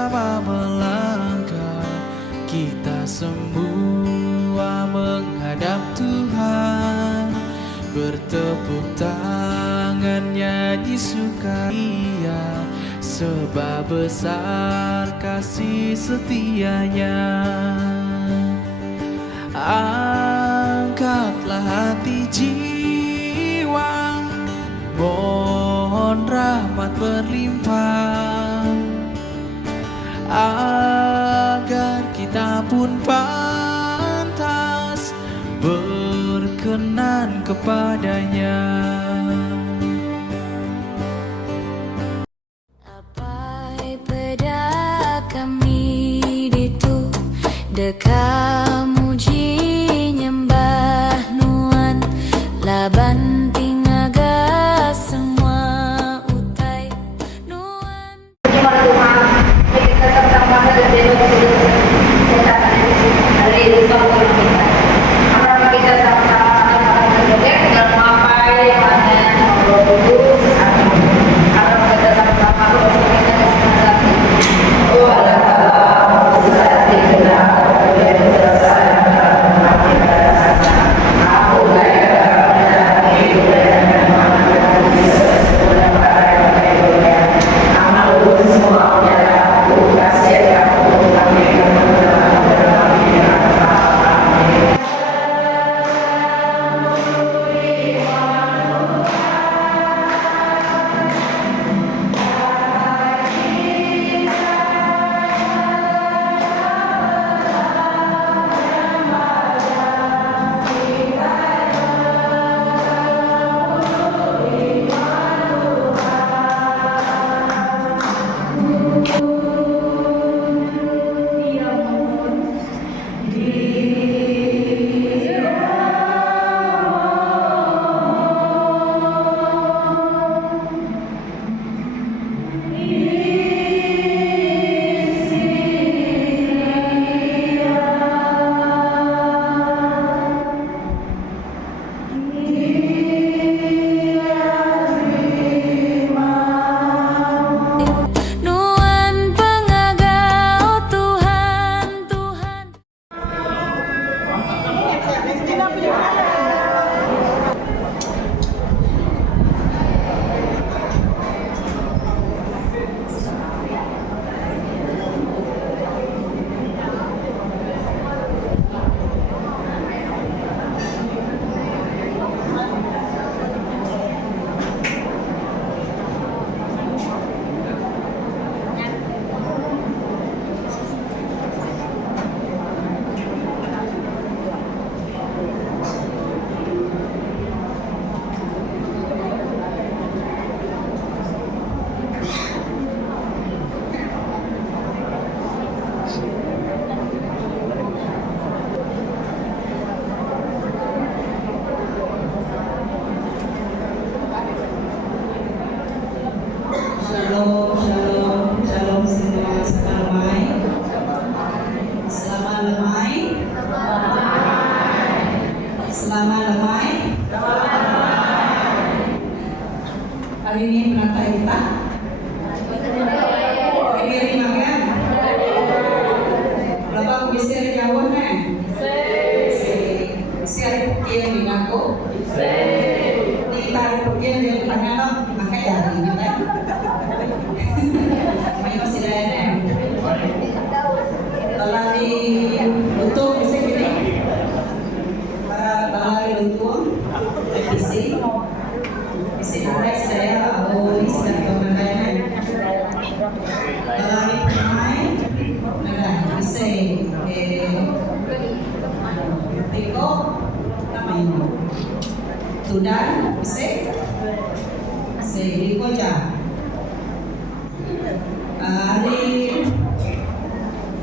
bersama melangkah, kita semua menghadap Tuhan, bertepuk tangan nyanyi sukaria, sebab besar kasih setianya. Angkatlah hati jiwa, mohon rahmat berlimpah, agar kita pun pantas berkenan kepadanya. Apai pada kami ditu dekam muji nyembah nuan laban tingaga semua utai nuan. Shalom, shalom, shalom semua. Selamat lemai. Selamat lemai. Hari ini penata kita. Berdiri makan. Berapa bisa dijawab nih? Bisa dipukin di ngaku. Kita dipukin di pangalang. Makanya hari ini kan. Masih ada telah dibentuk bisa gini para balai bentuk isi mulai saya abu isi dan kemudian balai pemain negara bisa tiko namanya sudah bisa dikoja hari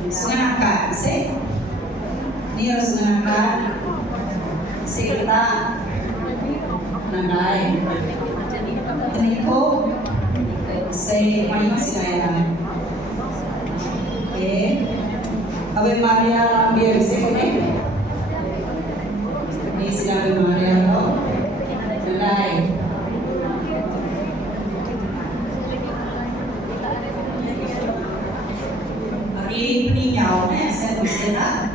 sengakat se dia sengakat kita nandai teniko se main saya Ave Maria biar se kone ni Ave Maria lo nandai Kusena,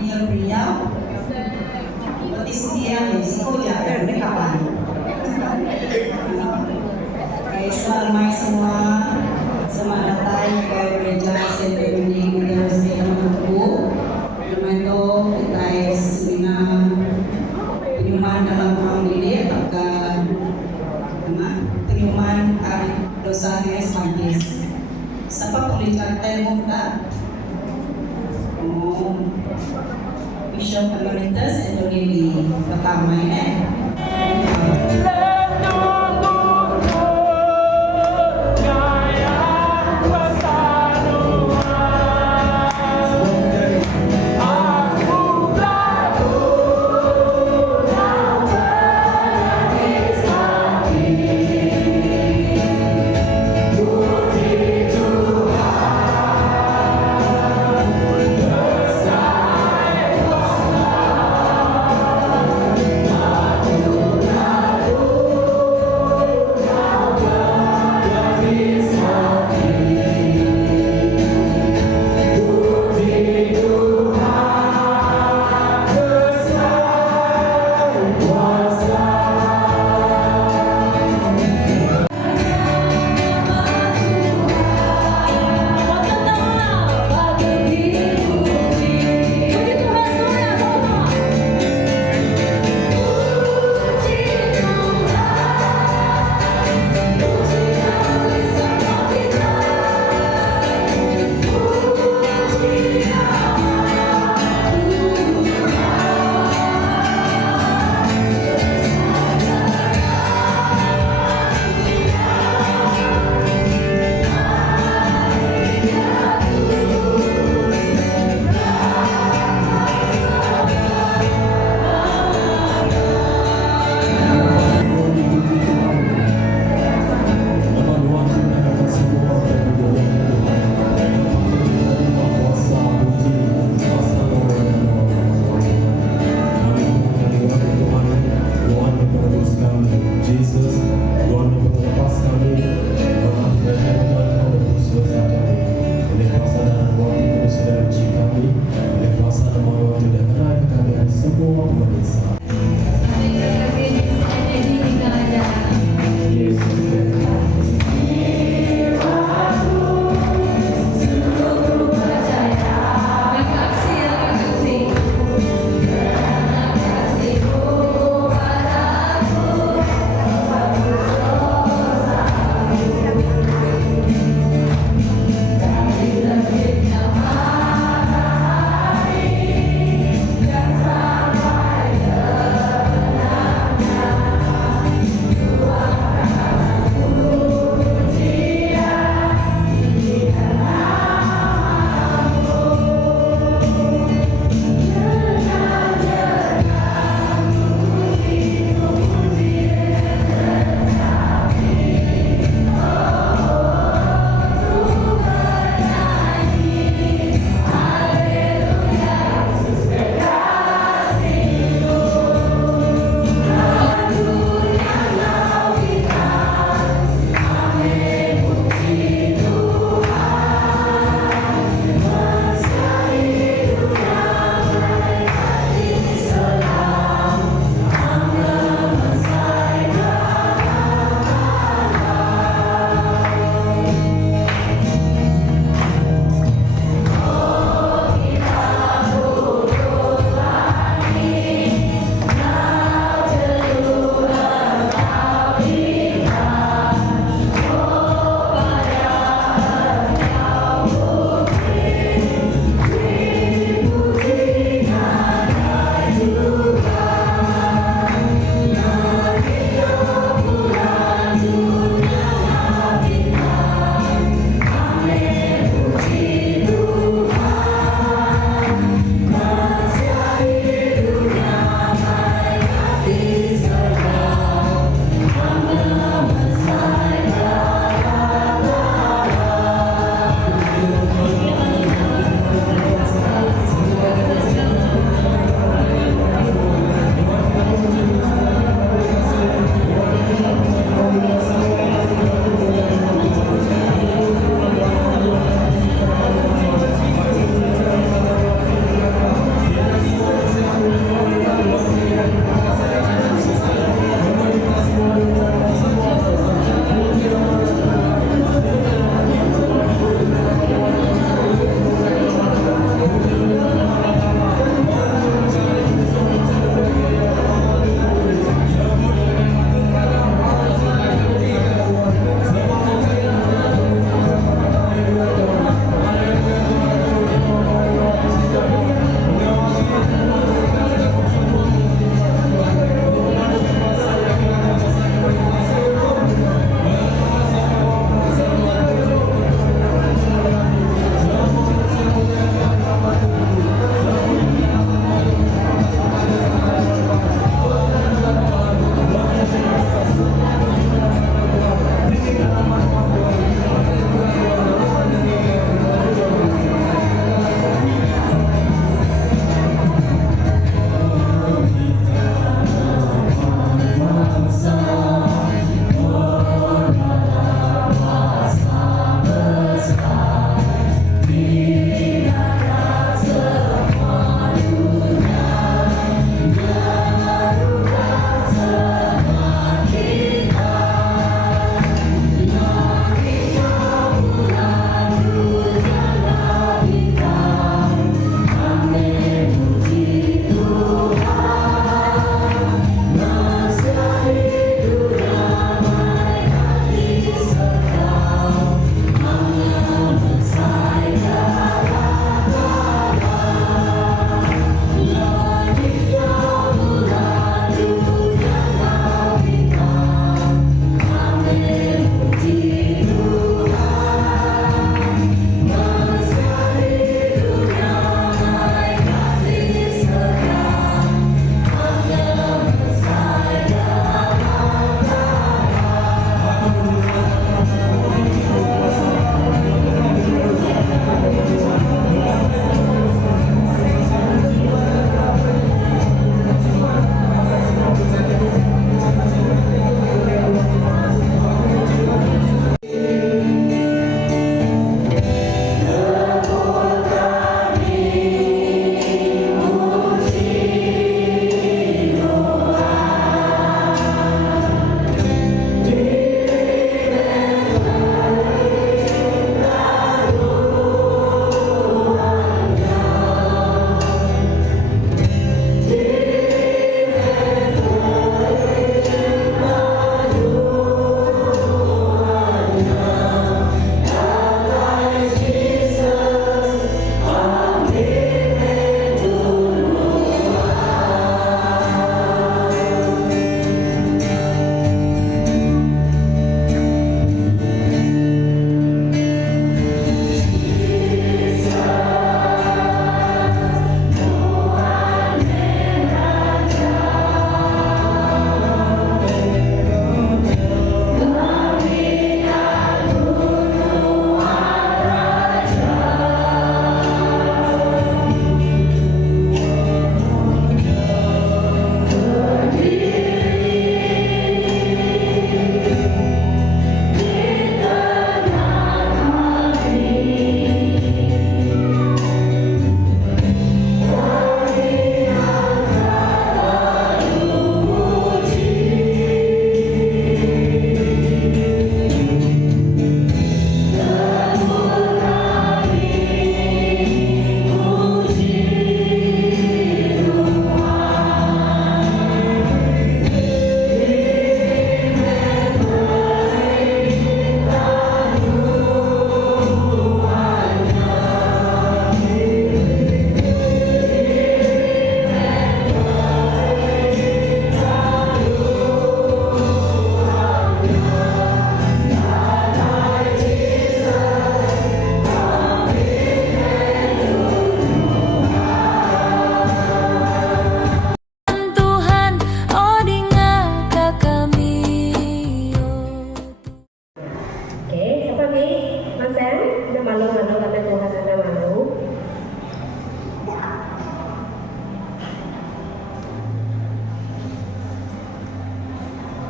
beliau-beliau, seperti sedia Meksiko ya, mereka kapan? Oke, selamat semua, selamat datang ke gereja Santa Domingo de Maluku. Itu kita seminar penyuluhan dalam famili akan penyuluhan dosa Tres Magis. Siapa boleh cantai muka? Bishop Emeritus Edolili pertama ini.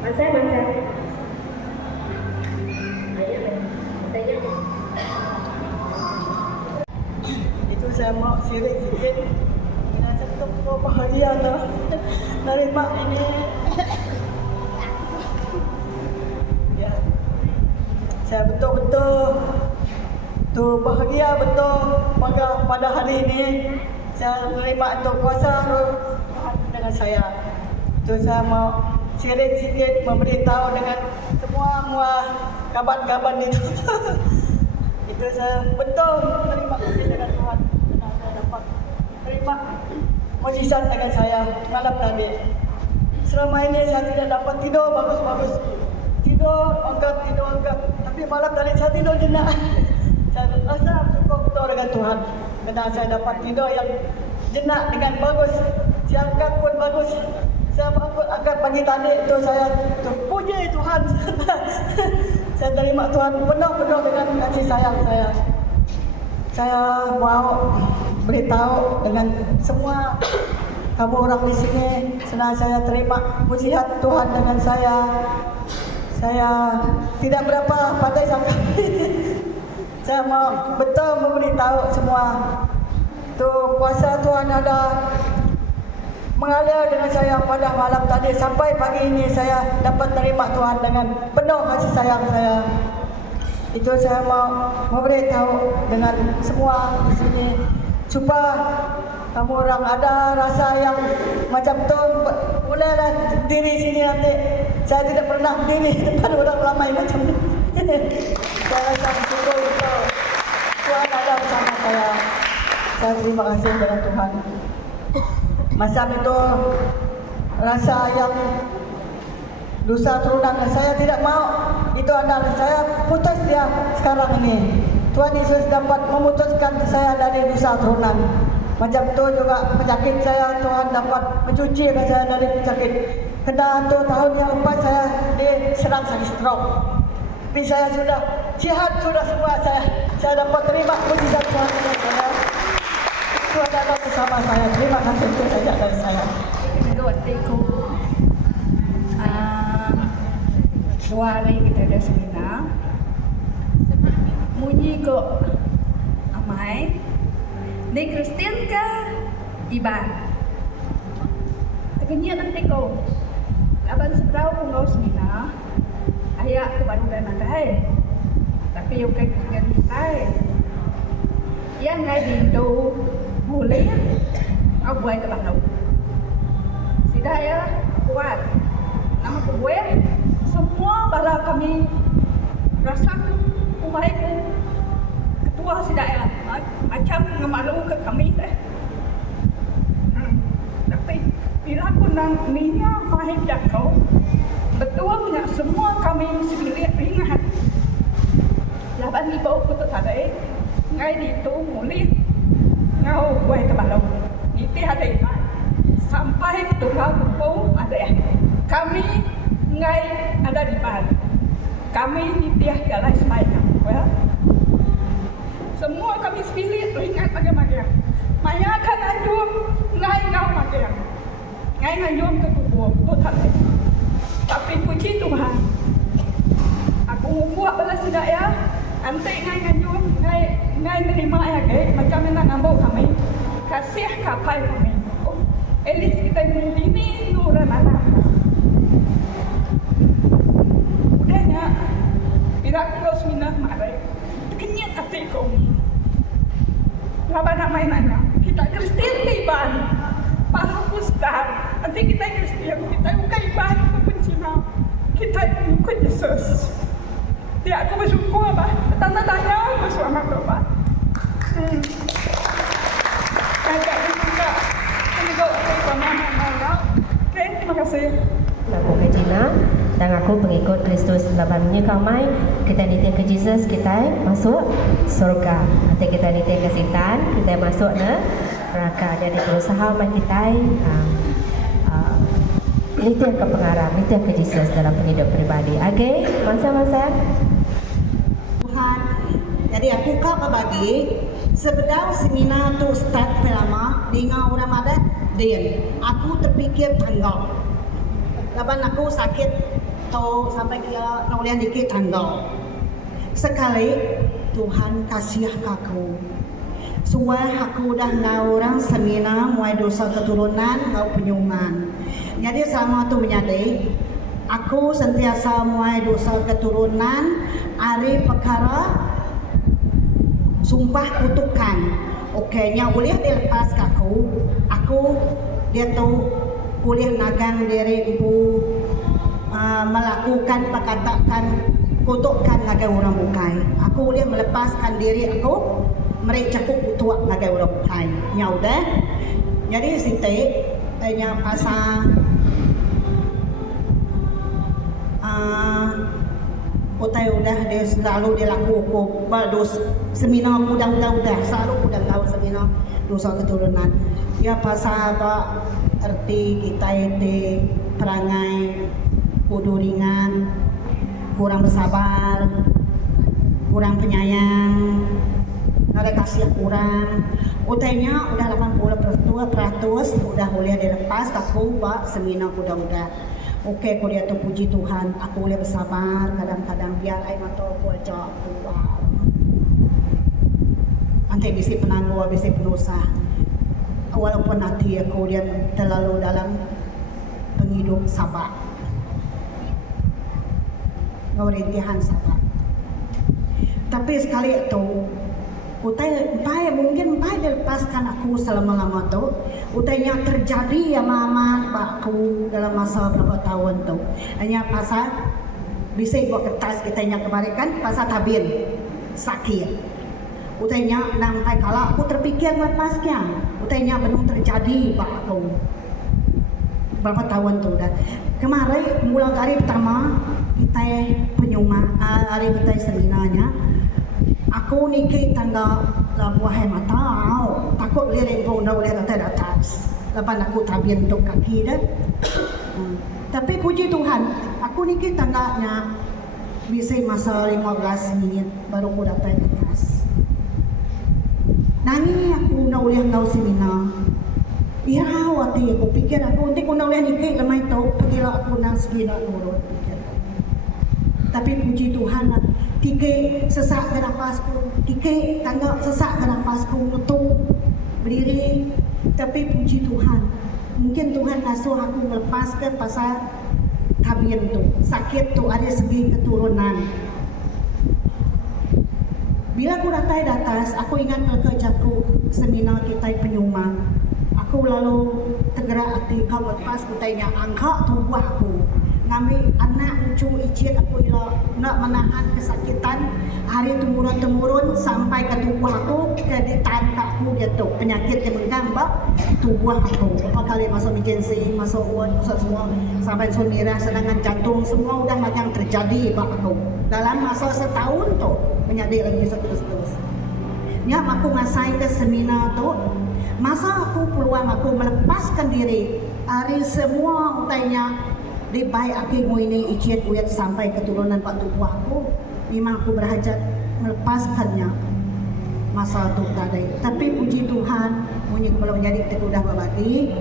Itu saya mau sirik sikit. Saya cukup bahagia lah dari mak ini. Ya, saya betul-betul tu bahagia betul pada hari ini. Saya menerima itu kuasa Tuhan dengan saya. Itu saya mau sirik sikit memberitahu dengan semua kabar-kabar itu. Itu saya betul terima kasih dengan Tuhan. Saya dapat terima mujizat dengan saya malam tadi. Selama ini saya tidak dapat tidur bagus-bagus. Tidur angkat. Tapi malam tadi saya tidur jenak. Saya rasa cukup betul dengan Tuhan. Karena saya dapat tidur yang jenak dengan bagus. Saya angkat pun bagus. Saya angkat pagi tadi itu saya puji Tuhan. Saya terima Tuhan penuh dengan kasih sayang saya. Saya mau beritahu dengan semua kamu orang di sini, senang saya terima mujizat Tuhan dengan saya. Saya tidak berapa pandai sangat. Saya mau betul memberitahu semua. Tu kuasa Tuhan ada mengalir dengan saya pada malam tadi sampai pagi ini saya dapat terima Tuhan dengan penuh kasih sayang saya. Itu saya mau memberitahu dengan semua di sini supaya kamu orang ada rasa yang macam tu bolehlah berdiri sini nanti. Saya tidak pernah berdiri depan orang ramai macam ni. Saya rasa bersyukur betul Tuhan ada bersama saya. Saya terima kasih kepada Tuhan. Masa itu rasa yang dosa turunan saya tidak mau itu anak saya putus dia sekarang ini. Tuhan Yesus dapat memutuskan saya dari dosa turunan. Macam tu juga penyakit saya Tuhan dapat mencuci saya dari penyakit. Kena tu tahun yang lepas saya diserang sakit stroke. Tapi saya sudah sihat sudah semua saya dapat terima mujizat Tuhan dengan saya. Tuhan ada bersama saya. Terima kasih itu saja dari saya. Dua hari kita ada seminar. Munyi kok amai. Ni Kristian ke Iban? Terkenyat nanti kau. Aban seberapa pun kau seminar. Ayah tu baru dah nadai. Tapi yang kau kena nadai. Yang ngai dindu boleh aku buat ke bahagian. Sudah ya kuat. Nama kuat. Semua bala kami rasa umaiku ketua sidaya macam ngemalu ke kami tapi bila aku nang ninya mahir jakau betulnya semua kami sendiri ingat laban ibu aku tu tadi ngai di tu mulih ngau buat ke balau itu ada iman sampai tulang pun ada kami ngai ada di Bali. Kami nitiah jalan semayang. Ya. Semua kami pilih ingat bagaimana. Maya kan anjum ngai ngau makan. Ngai anjum ke kubur tu tak. Tapi puji Tuhan. Aku buat balas tidak ya. Ante ngai anjum ngai nerima ya ke macam mana ngambau kami. Kasih kapai kami. Oh, elis kita ini nuran anak. Bila kau seminar marah, kenyat hati kau. Laba nama nanya, kita Kristian Iban, Paru Pustar. Nanti kita Kristian, kita bukan Iban, bukan Cina. Kita ikut Yesus. Dia aku bersyukur apa? Tanda-tanda aku suama apa? Ada juga. Ini kau mana? Oke, terima kasih. Aku Regina dan aku pengikut Kristus labannya kamai kita nitia ke Jesus kita masuk surga nanti kita nitia ke setan kita masuk neraka jadi berusaha man kita nitia ke pengarah nitia ke Jesus dalam hidup pribadi. Oke, masa-masa Tuhan. Jadi aku kau berbagi sebelum seminar tu start pertama dengan orang ada dia aku terfikir tanggal. Laban aku sakit to sampai dia nulian dikit tangga. Sekali Tuhan kasih aku. Suai aku dah orang seminar mulai dosa keturunan kau penyuman. Jadi selama tu menjadi aku sentiasa mulai dosa keturunan hari perkara sumpah kutukan. Okeynya boleh dilepas ke aku dia tu boleh nagang diri ibu melakukan perkataan kutukan lagi orang bukai. Aku boleh melepaskan diri aku mereka cukup kutuk lagi orang bukai. Ya udah. Jadi sinte nya pasal utai udah dia selalu dilakukan berdos seminar udah selalu udah tahu seminar dosa keturunan. Ya pasal apa arti kita itu perangai kudu ringan, kurang bersabar, kurang penyayang, ada kasih kurang. Utainya udah 80% udah boleh dilepas aku buat seminar udah. Okey, aku dia tu puji Tuhan, aku boleh bersabar kadang-kadang biar ai mata aku aja keluar. Nanti bisi penangguh, bisi pendosa. Walaupun hati aku dia terlalu dalam penghidup sabar. Ngerintihan sabar. Tapi sekali itu utai mungkin dilepaskan aku selama-lama tu. Utainya terjadi ya mama aku dalam masa berapa tahun tu. Hanya pasal bisa buat kertas kita nya kemarin kan pasal tabir sakit. Utainya sampai kala aku terfikir melepasnya. Utainya belum terjadi pak aku. Berapa tahun tu dah. Kemarin mulai hari pertama kita penyuma hari kita seminarnya. Aku nikah tangga labuah mata, takut boleh rempong dah boleh kata atas. Lepas aku tabir untuk kaki dah. Tapi puji Tuhan, aku nikah tangganya bisa masa 15 minit baru aku dapat atas. Nangis aku nak boleh tahu seminar. Irau hati aku fikir aku nanti aku nak boleh nikah lemai tahu pergilah aku nak segi nak nurut. Tapi puji Tuhan lah. Tiga sesak ke napasku, tiga tangga sesak ke napasku, nutup berdiri. Tapi puji Tuhan, mungkin Tuhan nasuh aku melepaskan pasal tabir tu, sakit tu ada segi keturunan. Bila aku datang di atas, aku ingat kerjaku seminar kita penyuma. Aku lalu tergerak hati kau lepas aku tanya angkat tubuh aku. Ngambil anak cucu icit aku nak menahan kesakitan hari temurun sampai ke tubuh aku ke di tangan aku dia tu penyakit yang menggambak tubuh aku. Berapa kali masuk emergency, masuk ward, masuk semua sampai sunirah serangan jantung semua udah macam terjadi bak aku. Dalam masa setahun tu menjadi lagi terus. Ya aku ngasai ke seminar tu masa aku peluang aku melepaskan diri hari semua utainya di baik aku ini icit uyat sampai keturunan pak tubuh aku memang aku berhajat melepaskannya masa tu tadi. Tapi puji Tuhan punya kalau menjadi kita sudah berbagi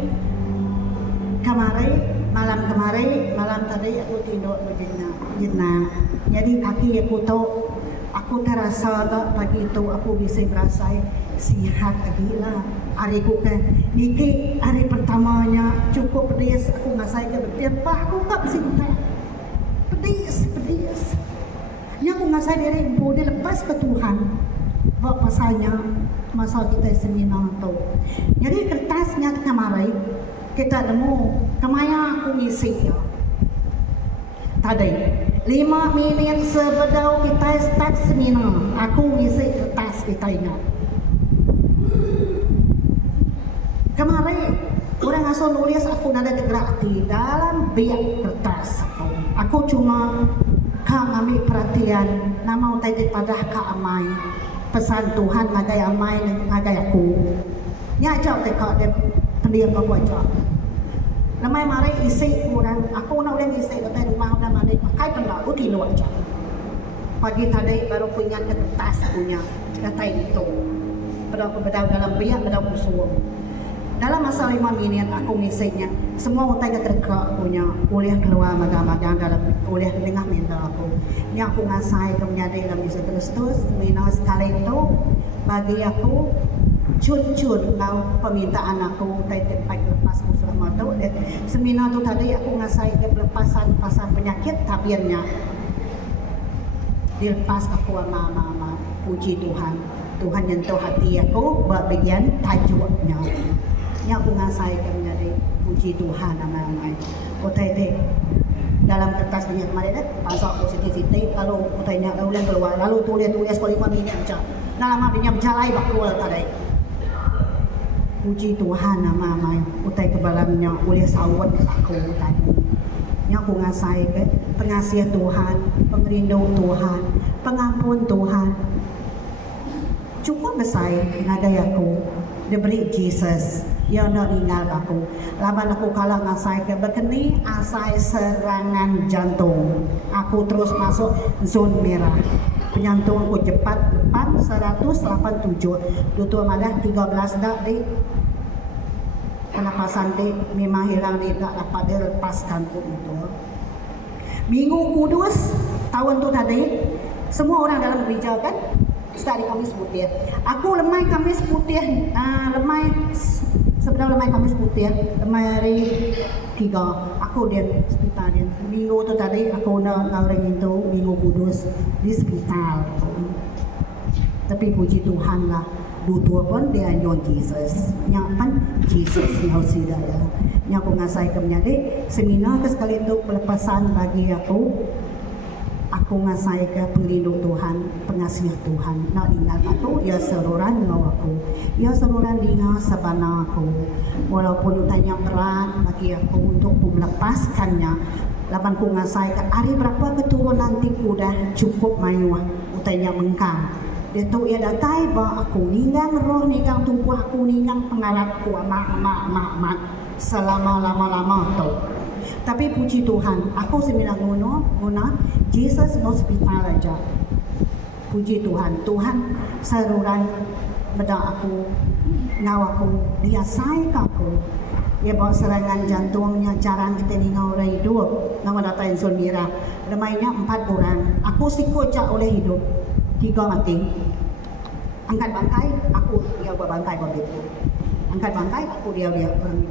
malam tadi aku tidur berjenah. Jadi kaki aku tahu aku terasa agak pagi itu aku bisa berasa sihat lagi lah. Hari aku kan niki hari pertamanya cukup pedis aku ngasai ke bertiapah aku tak bisa buka pedis ni aku ngasai diri boleh lepas ke Tuhan buat pasalnya masa kita seminar tu. Jadi kertasnya kemarin kita nemu kemana aku ngisi ya tadi 5 minit sebelum kita start seminar aku ngisi kertas kita ingat. Kemarin orang asal nulis aku nada tergerak di dalam biak kertas aku cuma kau ambil perhatian nama utai daripada kau amai pesan Tuhan ngagai amai dan ngagai aku nyajak dekat dia pendiam kau aja lemai mari isi orang aku nak boleh isi kata rumah udah mari pakai tenda aku tidur aja pagi tadi baru punya kertas punya kata itu pada aku berdaun dalam biak berdaun suam Dalam masa 5 minit aku mesejnya, semua utanya tergerak punya kuliah keluar magang-magang dalam kuliah tengah mental aku. Ini aku ngasai ke menjadi dalam bisa terus minat sekali itu bagi aku cun-cun ngau permintaan aku tempat lepas aku selama tu. Seminar tu tadi aku ngasai ke pelepasan pasal penyakit tabiannya. Dilepas aku ama-ama puji Tuhan. Tuhan nyentuh hati aku buat bagian tajuknya. Yang aku ngasaikan menjadi puji Tuhan ramai-ramai. Utai dalam kertas punya kemarin pasal positif lalu utainya lalu keluar lalu tulis sekali 5 minit aja. Dalam hatinya berjalai bakul tadi. Puji Tuhan ramai-ramai. Utai kebalamnya oleh sawat aku tadi. Yang aku ngasaikan pengasih Tuhan, pengerindu Tuhan, pengampun Tuhan. Cukup besar ngagai aku. Dia beri Jesus yang nak tinggal aku. Laban aku kalah ngasai ke berkeni asai serangan jantung. Aku terus masuk zon merah. Penyantung aku cepat depan 187. Tutur malah 13 dah di penapasan di memang hilang di tak dapat dilepaskan pun itu. Minggu Kudus tahun tu tadi semua orang dalam gereja kan start di Kamis Putih. Aku lemai Kamis Putih, lemai sebenarnya lemai Kamis Putih, lemai hari 3. Aku di hospital dia. Minggu tu tadi aku nak ngawring itu Minggu Kudus di hospital. Tapi puji Tuhan lah, dua pun dia anjur Jesus. Yang pan Jesus yang sudah ya. Yang aku ngasai ke menjadi seminar ke sekali itu pelepasan bagi aku. Aku ngasai ke pelindung Tuhan, pengasih Tuhan. Nak ingat aku, ia seluruhan ngau aku. Ia seluruhan dina sabana aku. Walaupun tanya berat bagi aku untuk melepaskannya. Lapan ku ngasai ke hari berapa keturunan tiku dah cukup mayu. Utanya mengkang. Dia tu ia datai bahawa aku ninggang roh, ninggang tubuh aku, ninggang pengarapku amat selama lama-lama tu. Tapi puji Tuhan, aku sebenarnya guna Jesus hospital aja. Puji Tuhan, Tuhan saluran beda aku, ngau aku, dia sayang aku. Dia bawa serangan jantungnya, jarang kita ngau orang hidup. Nama datain Zulmira, ramainya 4 orang. Aku sikocak oleh hidup, 3 mati. Angkat bangkai, aku dia buat bangkai begitu. Angkat bangkai, aku dia orang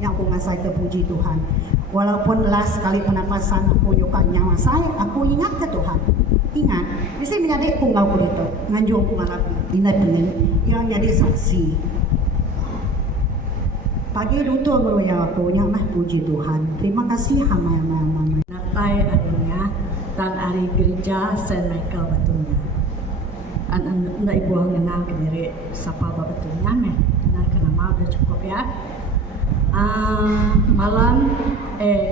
yang aku ngasai ke puji Tuhan. Walaupun last kali penapasan aku juga nyawa saya, aku ingat ke Tuhan. Ingat, bisa menjadi aku ngau itu, nganjung malam dinai pening, yang jadi saksi. Pagi duto meroya aku nyamah puji Tuhan. Terima kasih hama. Natai adanya dan hari gereja Saint Michael batunya. Anda ibu mengenal kendiri siapa batunya meh, kenal nama udah cukup ya. Malam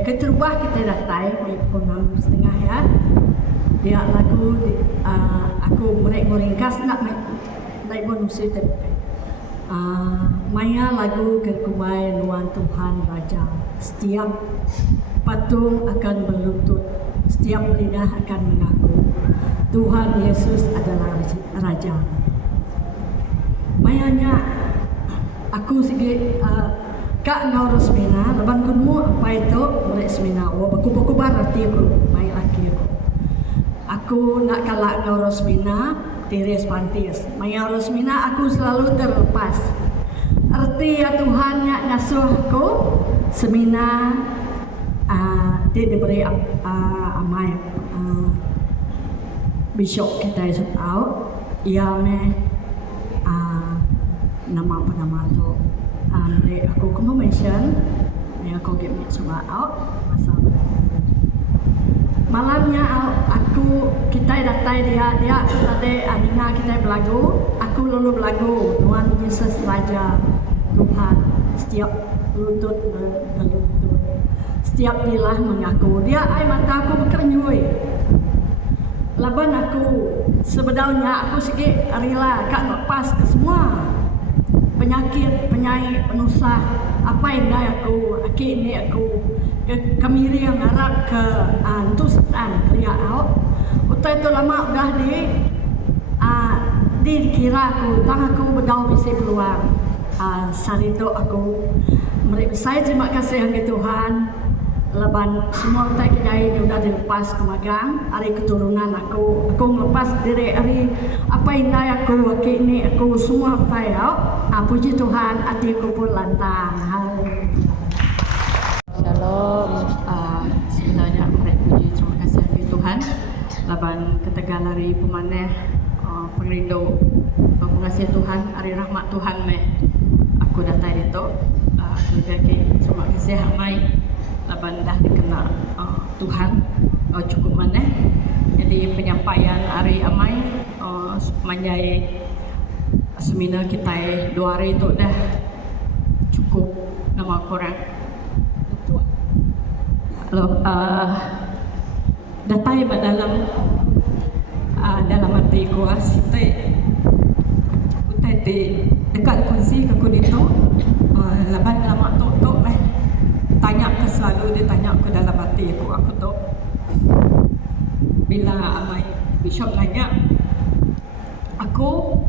keterubah kita datai di pukul 6:30 ya. Dia lagu aku meringkas nak naik bonus itu. Maya lagu kekumai Nuan Tuhan Raja. Setiap patung akan berlutut, setiap lidah akan mengaku Tuhan Yesus adalah Raja. Mayanya aku sikit Kak ngau resmina, leban kunmu apa itu resmina? Oh, baku berarti aku, mai laki aku. Aku nak kalak ngau resmina, tiris pantis. Mai ngau resmina aku selalu terlepas. Arti ya Tuhan yang ngasuh aku semina dia diberi amai bishop kita itu out. Ia me nama tu. Aku kena mention, aku get me semua out masalah. Malamnya kita datai dia tadi Adina kita belagu, aku lalu belagu Tuhan Yesus Raja Tuhan. Setiap lutut berlutut, setiap lidah mengaku. Dia air mata aku berkernyui. Laban aku sebenarnya aku sikit rela kak lepas ke semua. Penyakit, penyakit, penusah, apa yang dah aku, akhir ni aku kemiri yang harap ke tu setan kriya out. Utai tu lama dah dikira aku, tang aku berdau bisa keluar. Sarito aku saya terima kasih kepada Tuhan. Laban semua tak kejai dia sudah dilepas ke magang. Hari keturunan aku melepas diri hari apa indai aku wakil ini aku semua payah. Puji Tuhan, hatiku pun lantang. Shalom. Sebenarnya mereka puji terima kasih kepada Tuhan. Laban ketegal hari pemanah pengrindu. Terima kasih Tuhan, hari rahmat Tuhan meh. Aku datang itu. Terima kasih hamai. Laban dah dikenal Tuhan cukup mana. Jadi penyampaian hari amai sepanjang seminar kita 2 hari itu dah cukup nama korang. Halo, datai dalam arti kuas kita di dekat kunci aku dito laban lama tok tanya ke selalu dia tanya ke dalam hati aku tu bila amai bishop nanya aku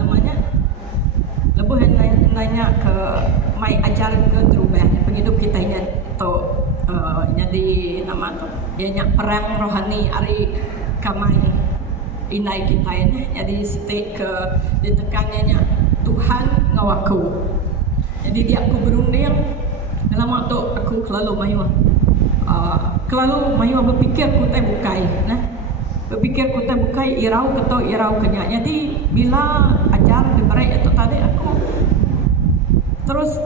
namanya lebih nanya ke mai ajar ke terubah penghidup kita ingat tu jadi nama tu dia nyak perang rohani hari kamai inai kita ini jadi setiap ke ditekannya Tuhan ngawaku. Jadi dia aku berunding dalam waktu aku kelalu mayu berfikir ku tak bukai berfikir ku tak bukai irau kenya. Jadi bila ajar diberi itu tadi aku terus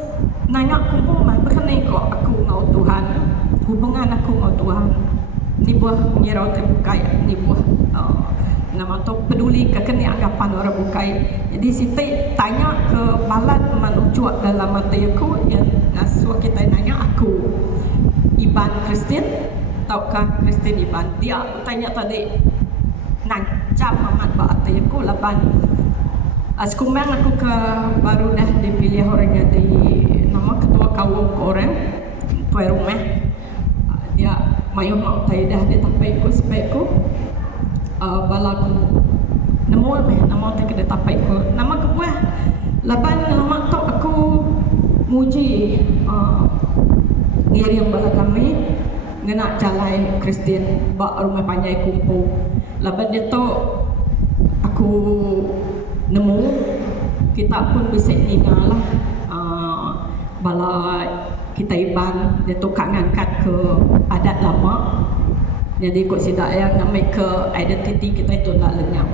nanya kumpul berkenai kok aku ngau Tuhan hubungan aku ngau Tuhan ni buah ngirau tak bukai ni buah nama tu peduli kekini anggapan orang bukai. Jadi Siti tanya ke balat menujuak dalam mata aku yang nasuh kita nanya aku Iban Kristen taukah Kristen Iban. Dia tanya tadi nancam amat baat aku laban sekumang aku ke baru dah dipilih orang jadi nama ketua kaum ke orang tuai rumah dia mayu mau dah dia tapai ku sebaikku balaku nama tak kena tapai ko nama kebuah laban lama tu aku muji ngiring bala kami ngena calai Kristen bak rumah panjai kumpul laban dia tu aku nemu kita pun bisa ingat lah bala kita Iban dia tu kak ngangkat ke adat lama. Jadi kok sidak yang namanya ke identiti kita itu tak lenyap.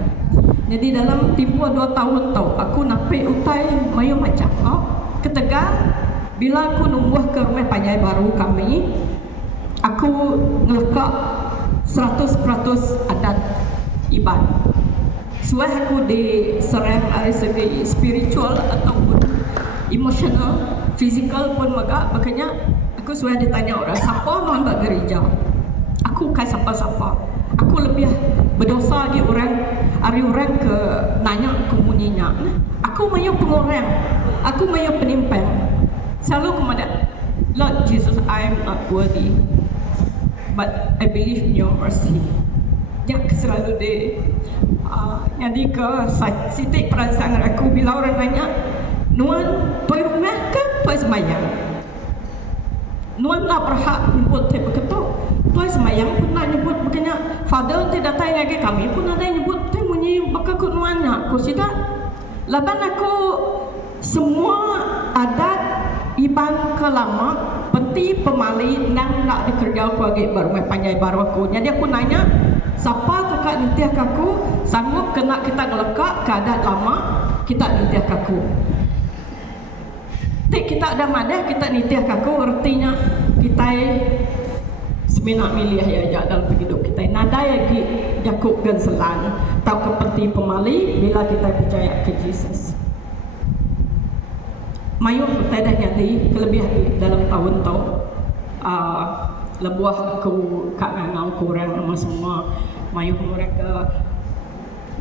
Jadi dalam tempoh 2 tahun tau aku nampik utai mayu macam ketegar bila aku numbuh ke rumah panjai baru kami aku ngelekak 100% adat Iban. Suai aku diserang dari segi spiritual ataupun emosional, fizikal pun makanya aku suai ditanya orang siapa mau buat gereja. Aku bukan siapa-siapa. Aku lebih berdosa di orang ke nanya kemunyinya. Aku mahu pengorang. Aku mahu penimpan. Selalu kepada Lord Jesus, I am not worthy, but I believe in your mercy. Yang selalu jadi ke sitik perasaan aku bila orang tanya, Nuan tuai rumah ke tuai semayang? Nuan tak berhak nyebut saya begitu. Tuai semayang pun nak nyebut begini. Father tidak datang lagi kami pun ada nyebut saya munyi bakal ke Nuan nak. Aku tidak. Laban aku semua adat Iban ke lama peti pemali nang nak dikerja aku lagi baru panjai baru aku. Jadi aku nanya siapa kakak nitiah aku sanggup kena kita ngelekak ke adat lama kita nitiah aku. Kita ada madah kita nitiah kaku artinya kita seminak milih ya dalam hidup kita nada lagi Yakub dan Selan tahu kepeti pemali bila kita percaya ke Yesus mayu kita dah jadi kelebihan dalam tahun tu lebuah aku kak ngau kurang sama semua mayu mereka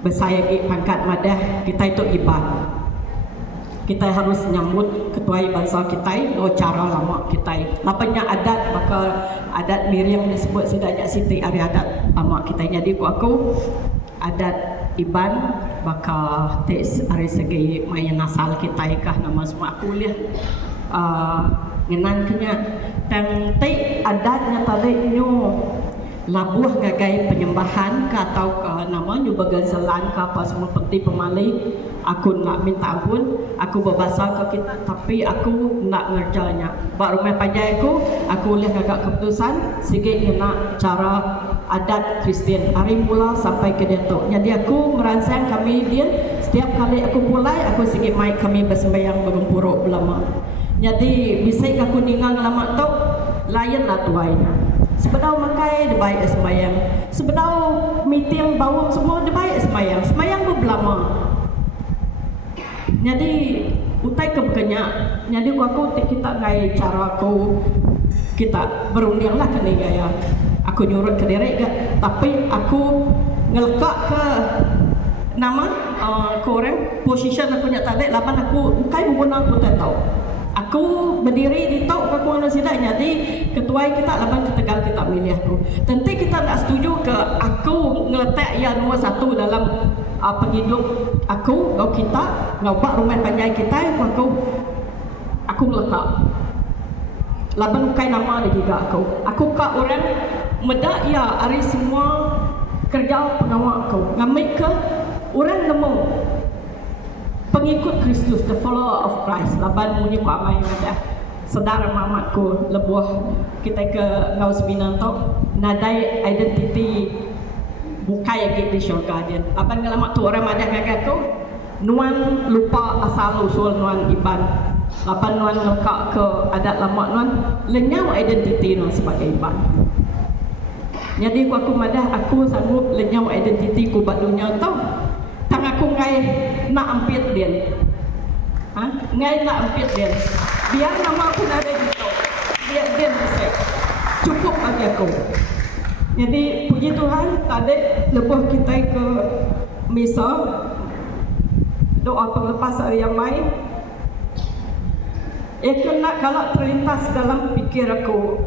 bersayagi pangkat madah kita itu Iban. Kita harus nyambut ketua bangsa kita lo cara lama kita. Lapanya adat maka adat Miriam disebut sedajak Siti hari adat lama kita. Jadi aku adat Iban baka tes dari segi maya nasal kita kah nama semua aku lihat ngenan kenya tang te adatnya tadi nyo labuh gagai penyembahan ke atau ke nama nyo bagazalan ke apa semua peti pemali aku nak minta ampun aku berbahasa ke kita tapi aku nak ngerjanya bak rumah pajai aku lihat agak keputusan sikit nak cara adat Kristian hari mula sampai ke Datuk. Jadi aku merancang kami dia setiap kali aku mulai aku sikit mai kami bersembahyang bergempuruk belama. Jadi bisa aku ningang lama tu layan lah tuainya. Sebedau makai dia baik sembahyang. Sebedau meeting bawang semua dia baik sembahyang. Sembahyang tu belama. Jadi utai kebekenyak. Jadi aku kita ngai cara aku kita berunding lah kena gaya. Aku nyurut ke diri ke, tapi aku ngelekak ke nama korang position aku nyak tadi lapan aku kai guna aku tak tahu. Aku berdiri di tok aku ngono sidak jadi ketua kita lapan ketegal kita milih aku. Tentu kita tak setuju ke aku ngeletak ya nombor satu dalam penghidup aku atau kita ngobak rumah panjang kita aku ngelekak. Lapan kai nama lagi gak aku. Aku kak orang medak ya hari semua kerja pengawal kau ngambil ke orang nemu pengikut Kristus the follower of Christ laban munyi ku amai ada saudara mamatku lebuh kita ke ngau seminar tu nadai identity bukai lagi di syurga dia laban ngalamat tu orang ada ngagak kau nuan lupa asal usul nuan Iban lapan nuan ngekak ke adat lama nuan lenyau identiti nuan sebagai Iban. Jadi aku madah aku sanggup lenyau identiti ku bak dunia tau. Tang aku ngai nak ampit dia. Ngai nak ampit dia. Biar nama aku ada gitu. Biar dia bisa. Cukup bagi aku. Jadi puji Tuhan tadi lepas kita ke misa doa pelepas hari yang mai. Kena kalau terlintas dalam fikir aku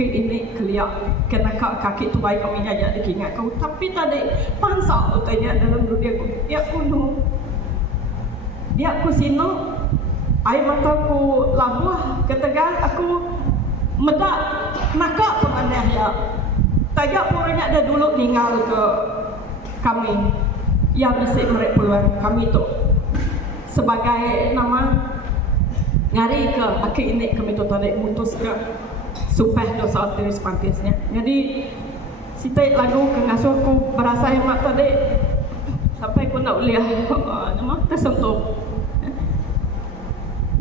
ini keliak kena kaki tu baik kami jajak lagi ingat kau tapi tadi pansak tu tanya dalam dunia aku dia kuno dia aku sino air mata aku labuh ketegal aku medak nakak penganeh ya tajak puranya ada dulu tinggal ke kami yang bisa mereka peluang kami tu sebagai nama ngari ke akhir ini kami tu tadi mutus ke supaya dosa terus pantasnya. Jadi sitai lagu kengasuh aku berasa hemat tadi sampai aku nak lihat nama tersentuh.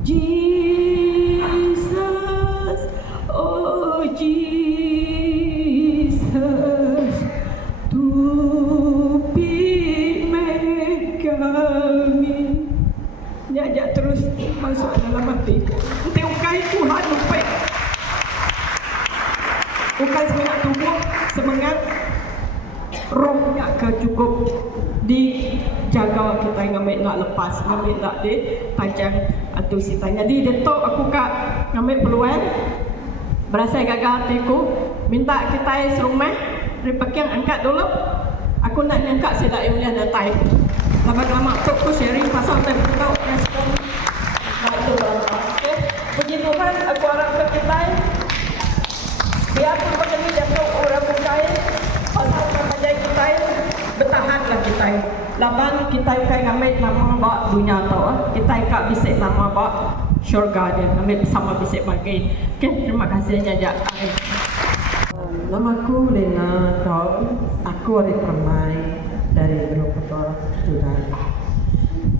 Jesus, oh Jesus, tupi kami. Dia ajak terus masuk dalam hati. Nanti ukai Tuhan lupa. Bukan semangat tubuh, semangat rohnya cukup dijaga kita ngambil nak lepas, ngambil nak dipanjang atau sita. Jadi detok aku kak ngambil peluang berasa gagal hatiku minta kita serumah dari pekiang angkat dulu. Aku nak angkat sedak yang boleh datai. Lama-lama tu aku sharing pasal tadi kau respon. Okay. Puji Tuhan aku harapkan kita biarpun pandemi jatuh orang bukai pasal remaja kita bertahanlah kita laban kita kai ngambil nama bak dunia tau kita kak bisik nama bak syurga dia ngambil sama bisik bagi terima kasih jajak namaku Lena Tau aku adik permai dari grup Ketua Judan.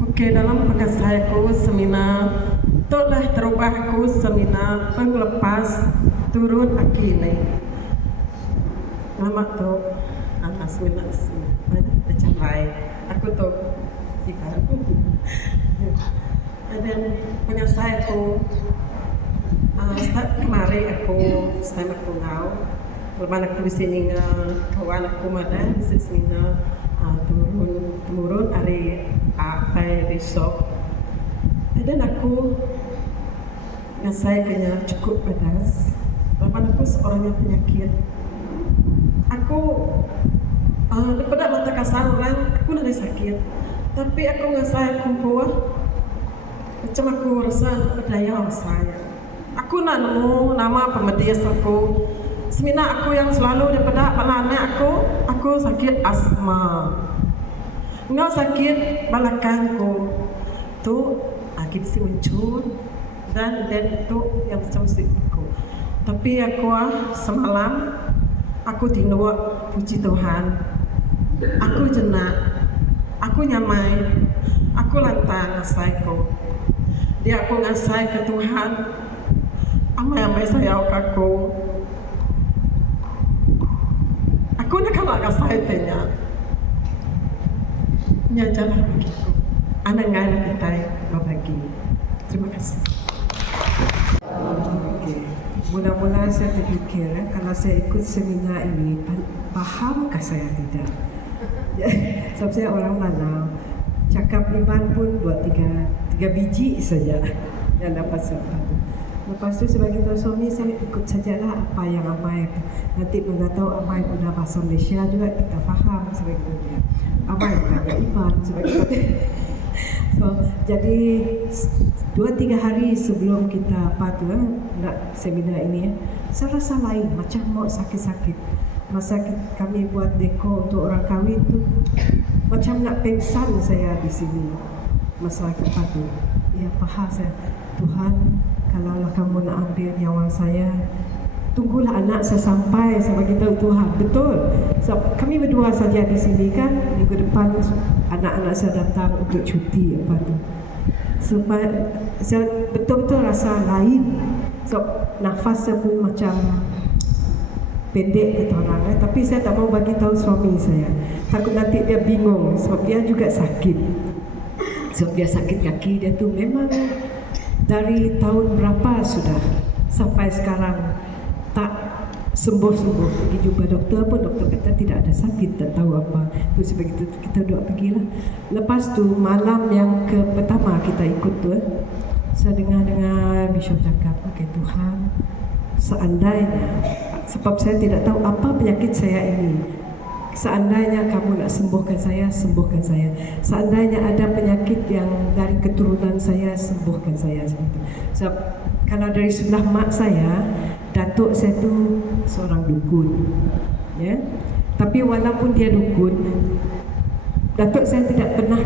Okey, dalam pengasahku seminar telah terubahku seminar penglepas turun akini. Nama tu seminar macam lain. Aku tu ibarat. Dan pengasahku start kemarin aku start aku ngau. Lepas aku di sini kawan aku mana di sini turun hari apa besok. Dan aku ngasai kena cukup pedas. Lepas aku seorang yang penyakit. Aku daripada mata kasar orang, aku nak sakit. Tapi aku ngasai kumpul, macam aku rasa berdaya saya. Aku nak nemu nama pemedis aku. Semina aku yang selalu daripada balanya aku sakit asma. Nggak sakit balakangku. Tu lagi bisa muncul dan itu yang macam aku. Tapi aku semalam aku tidur puji Tuhan. Aku jenak, aku nyamai, aku lantang ngasaiku. Dia aku ngasai ke Tuhan. Amai saya aku. Aku nak kalah ngasai tanya. Nyajalah bagiku. Anak ngana kita berbagi. Terima kasih. Okay. Mula-mula saya terfikir kalau saya ikut seminar ini, fahamkah saya tidak? Sebab saya orang Lanau, cakap iban pun 2-3 biji saja yang dapat saya. Lepas tu sebagai suami saya ikut sajalah apa yang Amai. Nanti bila tahu Amai guna bahasa Malaysia juga kita faham sebagai dia. Amai tanya iban sebagai dia. So, jadi 2-3 hari sebelum kita nak seminar ini, saya rasa lain macam mau sakit-sakit. Masa kami buat deko untuk orang kahwin tu, macam nak pengsan saya di sini. Masa kita tu, ya faham saya, Tuhan, kalaulah kamu nak ambil nyawa saya, tunggulah anak saya sampai saya bagi tahu Tuhan. Betul. So, kami berdua saja di sini kan, minggu depan anak-anak saya datang untuk cuti apa tu. Supaya saya betul-betul rasa lain. So, nafas saya pun macam pendek kata orang, tapi saya tak mau bagi tahu suami saya. Takut nanti dia bingung sebab dia juga sakit. Sebab dia sakit kaki dia tu memang dari tahun berapa sudah sampai sekarang tak sembuh-sembuh. Pergi jumpa doktor pun doktor kata tidak ada sakit, tak tahu apa. Tu sebab itu kita doa pergilah. Lepas tu malam yang pertama kita ikut tu, saya dengar Bishop cakap, okey Tuhan, seandainya, sebab saya tidak tahu apa penyakit saya ini, seandainya kamu nak sembuhkan saya, sembuhkan saya. Seandainya ada penyakit yang dari keturunan saya, sembuhkan saya. Sebab kalau dari sebelah mak saya, datuk saya tu seorang dukun, ya. Tapi walaupun dia dukun, datuk saya tidak pernah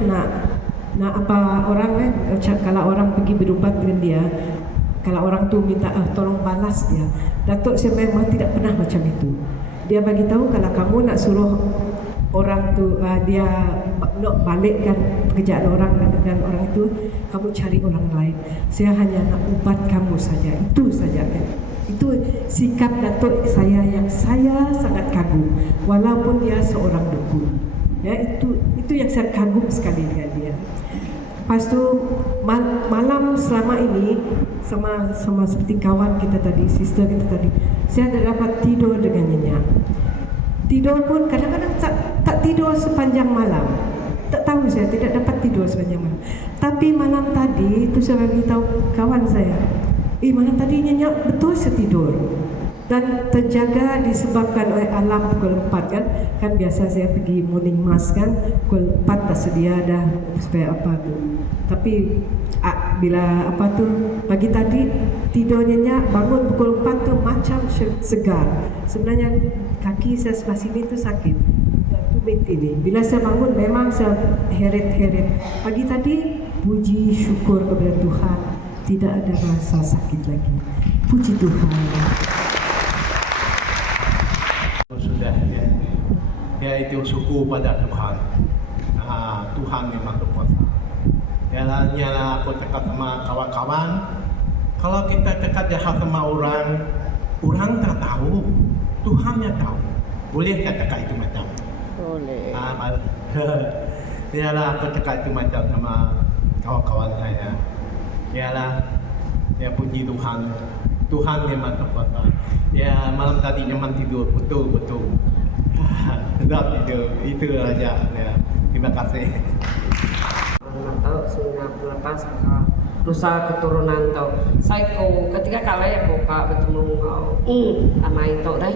nak apa orang kalau orang pergi berubat dengan dia, kalau orang tu minta tolong balas dia, datuk saya memang tidak pernah macam itu. Dia bagi tahu kalau kamu nak suruh orang tu dia nak balikkan pekerjaan orang dengan orang itu, kamu cari orang lain. Saya hanya nak ubat kamu saja. Itu saja. Itu sikap datuk saya yang saya sangat kagum, walaupun dia seorang dukun. Ya, itu yang saya kagum sekali dengan dia. Lepas tu malam selama ini sama seperti kawan kita tadi, sister kita tadi, saya tak dapat tidur dengan nyenyak. Tidur pun kadang-kadang tak tidur sepanjang malam. Tak tahu saya tidak dapat tidur sepanjang malam. Tapi malam tadi itu saya beritahu kawan saya, malam tadi nyenyak betul saya tidur. Dan terjaga disebabkan oleh alam pukul 4 kan. Kan biasa saya pergi morning mass kan, pukul 4 tak sedia dah supaya apa tu. Tapi bila apa tu pagi tadi tidur nyenyak, bangun pukul 4 tu macam segar. Sebenarnya kaki saya sebelah sini tu sakit. Tumit ini. Bila saya bangun memang saya heret-heret. Pagi tadi puji syukur kepada Tuhan, tidak ada rasa sakit lagi. Puji Tuhan. Sudah ya itu syukur pada Tuhan. Tuhan memang berkuasa. Nyala aku cakap sama kawan-kawan, kalau kita cakap jahat sama orang tak tahu, Tuhan yang tahu. Boleh tak cakap itu macam? Boleh. Nyala aku cakap itu macam sama kawan-kawan saya. Nyala, ya puji Tuhan. Tuhan memang berkuasa. Ya malam tadi memang tidur betul-betul. Sedap tidur. Itu aja. Ya. Terima kasih. Tahu sudah lepas dosa keturunan tahu. Saya ketika kala ya kok bertemu kau. Amai tahu dah.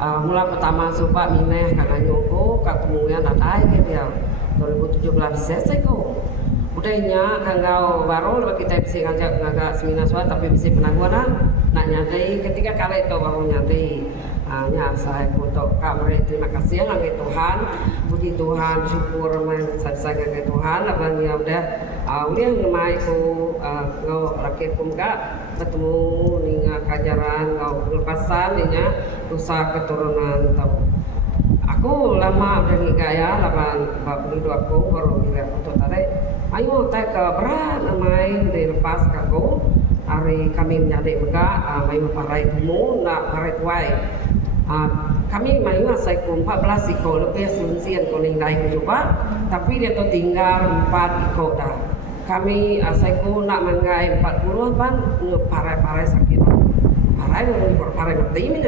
Mula pertama suka mineh karena nyongko ketemunya natai gitu ya 2017 selesai kok. Udahnya kangau baru kita bisa ngajak seminar soal tapi bisa penangguhan nak nyantai ketika kali itu baru nyantai. Hanya saya untuk kamera terima kasih ya nggak Tuhan, puji Tuhan, syukur saya nggak Tuhan, abang ya udah ngemai ku ngau rakyat kumka ketemu ninga kajaran ngau lepasan ninga usaha keturunan tahu. Aku lama udah nikah ya, 82 aku baru bilang untuk tadi, ayo teh ke berat main dilepas kaku, hari kami menjadi mega, main parai temu, nak parai tuai. Kami main saya 14 iko lebih selunsian kuning daik juga, tapi dia tu tinggal 4 iko dah. Kami saya nak menggai 40 ban, parai sakit, parai berarti ni.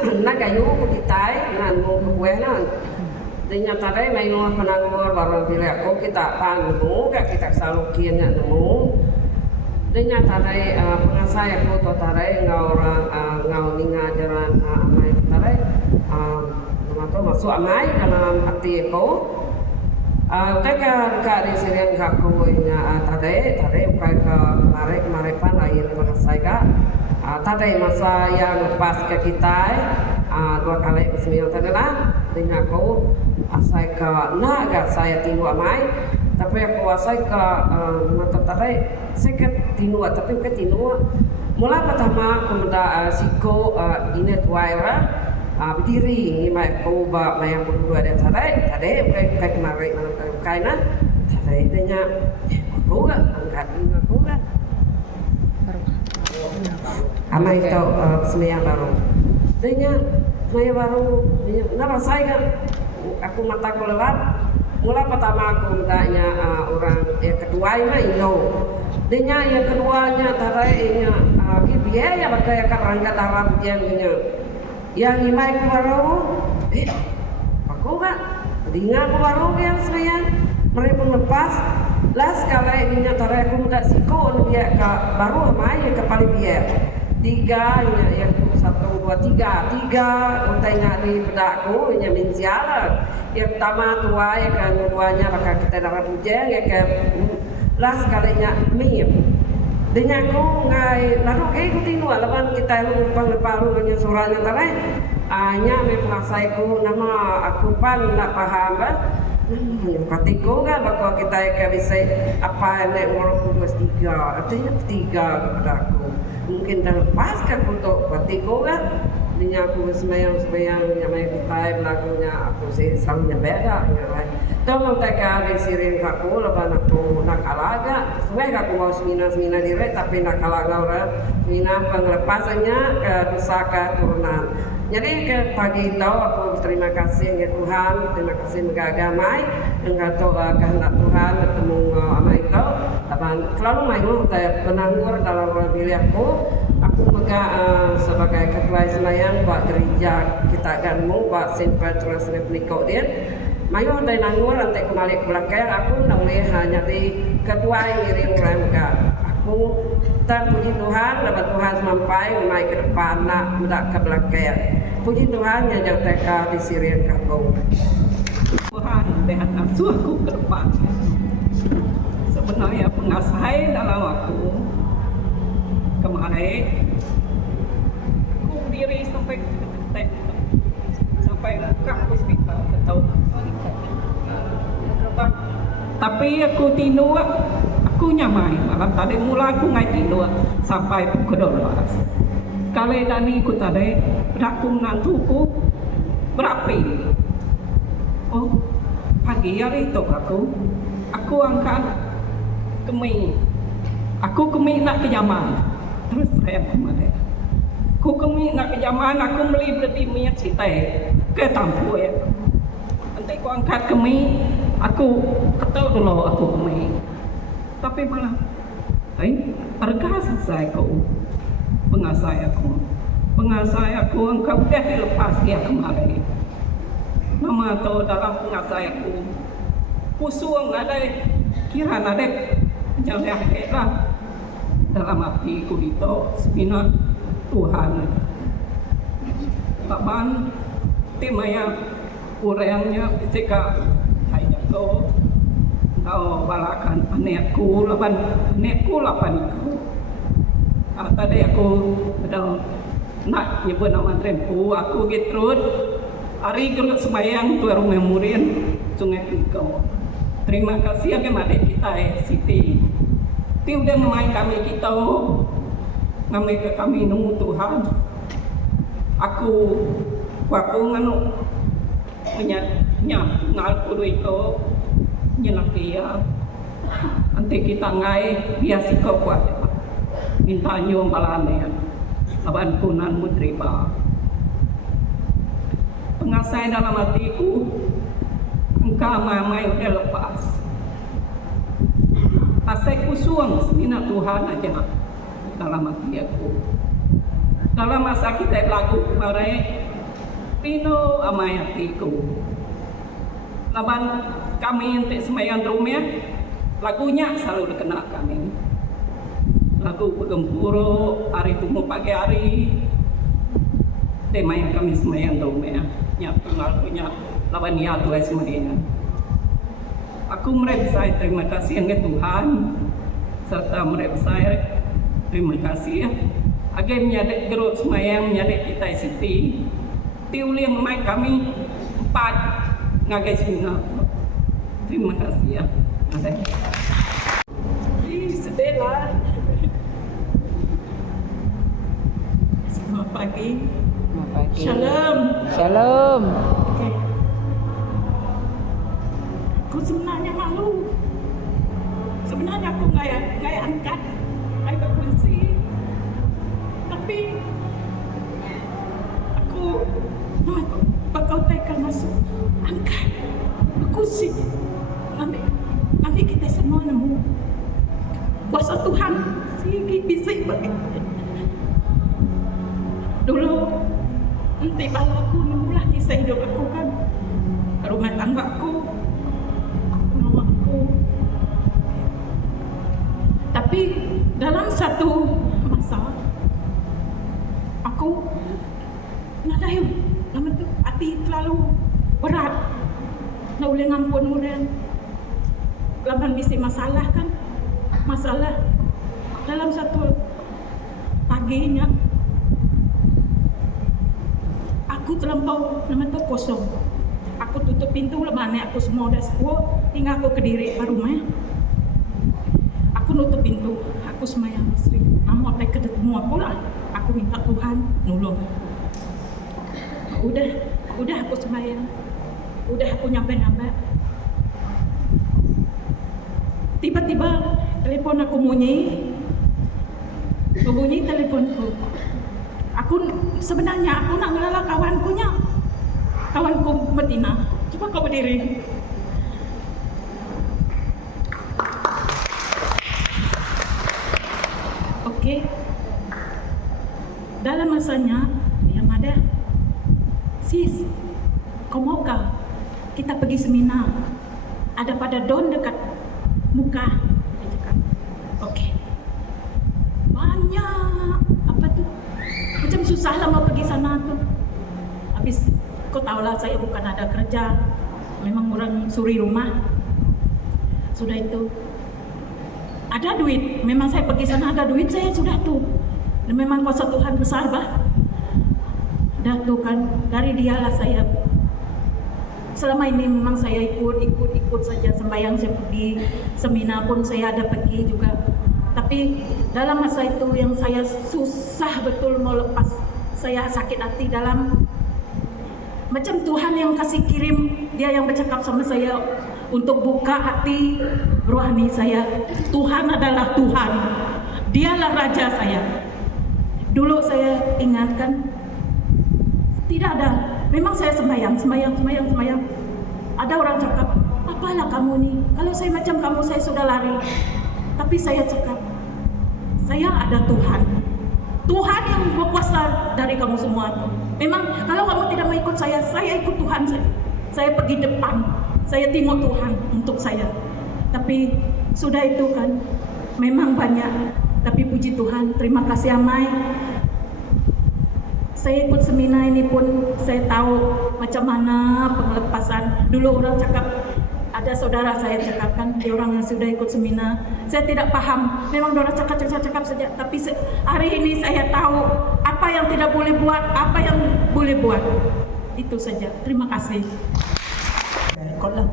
Nak kayu kita, nak mau kue nan. Dengan tadi main luar penanggur baru bila aku kita panggung, kita selalu kiannya nemu. Dengan tadi pengasai aku tu tadi ngau ninga jalan amai tadi, nama tu masuk amai dalam hati aku. Teka di sini aku punya tadi bukan kemarin pan lain pengasai kak. Tadi masa yang lepas ke kita 2 kali bersemian tadi lah dengan aku asai ke naga saya tinggal amai. Tapi aku asai ke mata tadi saya ke tinua tapi ke tinua mula pertama aku muda siko ini tuaira berdiri ini mai aku ba mai yang berdua ada tadi bukan kemarin mana kaina tadi tanya aku kan angkat aku kan amai itu semua baru tanya saya baru nama saya kan aku mataku lelap. Mula pertama aku mintanya orang yang kedua ini Indo. Dengan yang keduanya tarainya biaya pakai kerangka Arab yang imai ku baru aku kan dengan aku baru yang selain mereka lepas las kala ininya tarai aku muda siko dia ke baru amai ke paling biaya 3 yang 1, 2, 3 untainya di pedakku yang mensialan yang pertama tua yang keduanya bakal kita dapat hujan yang ke las kalinya miem dengan aku ngai lalu kayak ikutin walaupun kita lupa dengan suaranya tadi hanya memperasaiku nama aku pan nak paham kan katiko kan bakal kita yang bisa apa yang ngurus 23 artinya 3 kepada aku mungkin dah lepaskan untuk katiko kan dengan aku semayang yang main kita lagunya aku selalunya beda tolong teka di sirin aku lepas aku nak alaga sebenarnya aku mau seminar direct tapi nak alaga orang seminar penglepasannya ke dosa keturunan. Jadi ke pagi itu aku terima kasih ya Tuhan, terima kasih mengagamai dengan kehendak Tuhan ketemu ama itu. Selalu main penanggur dalam bilikku. Aku sebagai ketua semayang buat gereja kita ganmu buat Saint Petrus Repliko dia. Mayu dari nanggur nanti kembali ke belakang aku namanya hanya di ketua yang mereka. Aku dan puji Tuhan dapat Tuhan sampai mai ke depan nak tidak ke belakang. Puji Tuhan yang jauh teka di Syrian kaku. Tuhan lihat asuh aku ke depan. Sebenarnya pengasai dalam aku kemarin aku berdiri sampai ke sampai ke hospital atau tapi aku tidur aku nyamai malam tadi mula aku ngai tidur sampai pukul 12 kali tadi aku tadi aku menantuku berapi pagi hari itu aku angkat kemih nak ke Yaman terus saya kemarin aku kemih nak ke Yaman aku beli berarti minyak sitai ke Tampu ya nanti aku angkat kemih aku tahu dulu aku kemih tapi malah harga selesai kau pengasai aku engkau dah dilepas dia kemarin nama tu dalam pengasai aku pusuang ada kira ada jalan lah dalam hati ku itu sebenarnya Tuhan laban timaya urangnya bisika hanya ko tao balakan anakku laban iku tadi aku betul nak nyebut nama Trempu aku Gertrud hari gerut sembayang tuan rumah murin Sungai Pikau. Terima kasih agak adik kita Siti ti udah main kami kita ngamai ke kami nunggu Tuhan aku waktu nganu ngal kudu itu nyenak dia nanti kita ngai biasa kau kuat minta nyom balane aban punan mutriba pengasai dalam hatiku engkau mamai udah lepas asai kusuang semina Tuhan aja dalam hati aku dalam masa kita lagu kemarin pino amai hatiku laban kami untuk semayan rumah lagunya selalu dikenal kami lagu Pegempuro hari tunggu pagi hari tema yang kami semayan rumah nyatu lagunya laban ya Tuhan semuanya aku merasa terima kasih yang Tuhan serta merasa terima kasih agar menyadek gerut semayang menyadek kita Siti tiuli yang main kami 4 ngagai sini terima kasih ya ada sedih lah selamat pagi Shalom Shalom okay. Aku sebenarnya malu sebenarnya aku nggak angkat nggak berfungsi tapi aku bakal tekan masuk angkat aku sih nanti kita semua nemu kuasa Tuhan sih bisa dulu nanti kalau aku nemulah kisah hidup aku kan rumah tangga aku tapi dalam satu masa aku nadayu nama tu hati terlalu berat nak boleh ngampun orang laman bisa masalah kan masalah dalam satu paginya aku terlampau nama tu kosong aku tutup pintu lemane aku semua dah sepuh tinggal aku ke diri rumah aku nutup pintu aku semayang Sri amat baik ketemu aku lah aku minta Tuhan nolong udah aku semayang udah aku nyampe tiba-tiba telepon aku bunyi teleponku aku sebenarnya aku nak ngelala kawanku betina coba kau berdiri oke. Dalam masanya yang ada sis kau maukah kita pergi seminar ada pada don dekat muka oke. Banyak apa tuh macam susah lah mau pergi sana tuh habis kau tahulah saya bukan ada kerja memang orang suri rumah sudah itu ada duit memang saya pergi sana ada duit saya sudah tuh dan memang kuasa Tuhan besar bah dah tuh kan dari dialah saya selama ini memang saya ikut saja sembahyang saya pergi seminar pun saya ada pergi juga tapi dalam masa itu yang saya susah betul mau lepas saya sakit hati dalam macam Tuhan yang kasih kirim dia yang bercakap sama saya untuk buka hati rohani saya Tuhan adalah Tuhan dialah raja saya dulu saya ingatkan tidak ada memang saya sembahyang ada orang cakap apalah kamu nih kalau saya macam kamu saya sudah lari tapi saya cakap saya ada Tuhan yang berkuasa dari kamu semua memang kalau kamu tidak mau ikut saya ikut Tuhan saya pergi depan saya tengok Tuhan untuk saya tapi sudah itu kan memang banyak tapi puji Tuhan terima kasih Amai saya ikut seminar ini pun saya tahu macam mana pengelepasan. Dulu orang cakap, ada saudara saya cakapkan, dia orang yang sudah ikut seminar. Saya tidak paham, memang orang cakap saja. Tapi hari ini saya tahu apa yang tidak boleh buat, apa yang boleh buat. Itu saja. Terima kasih. Saya ikutlah.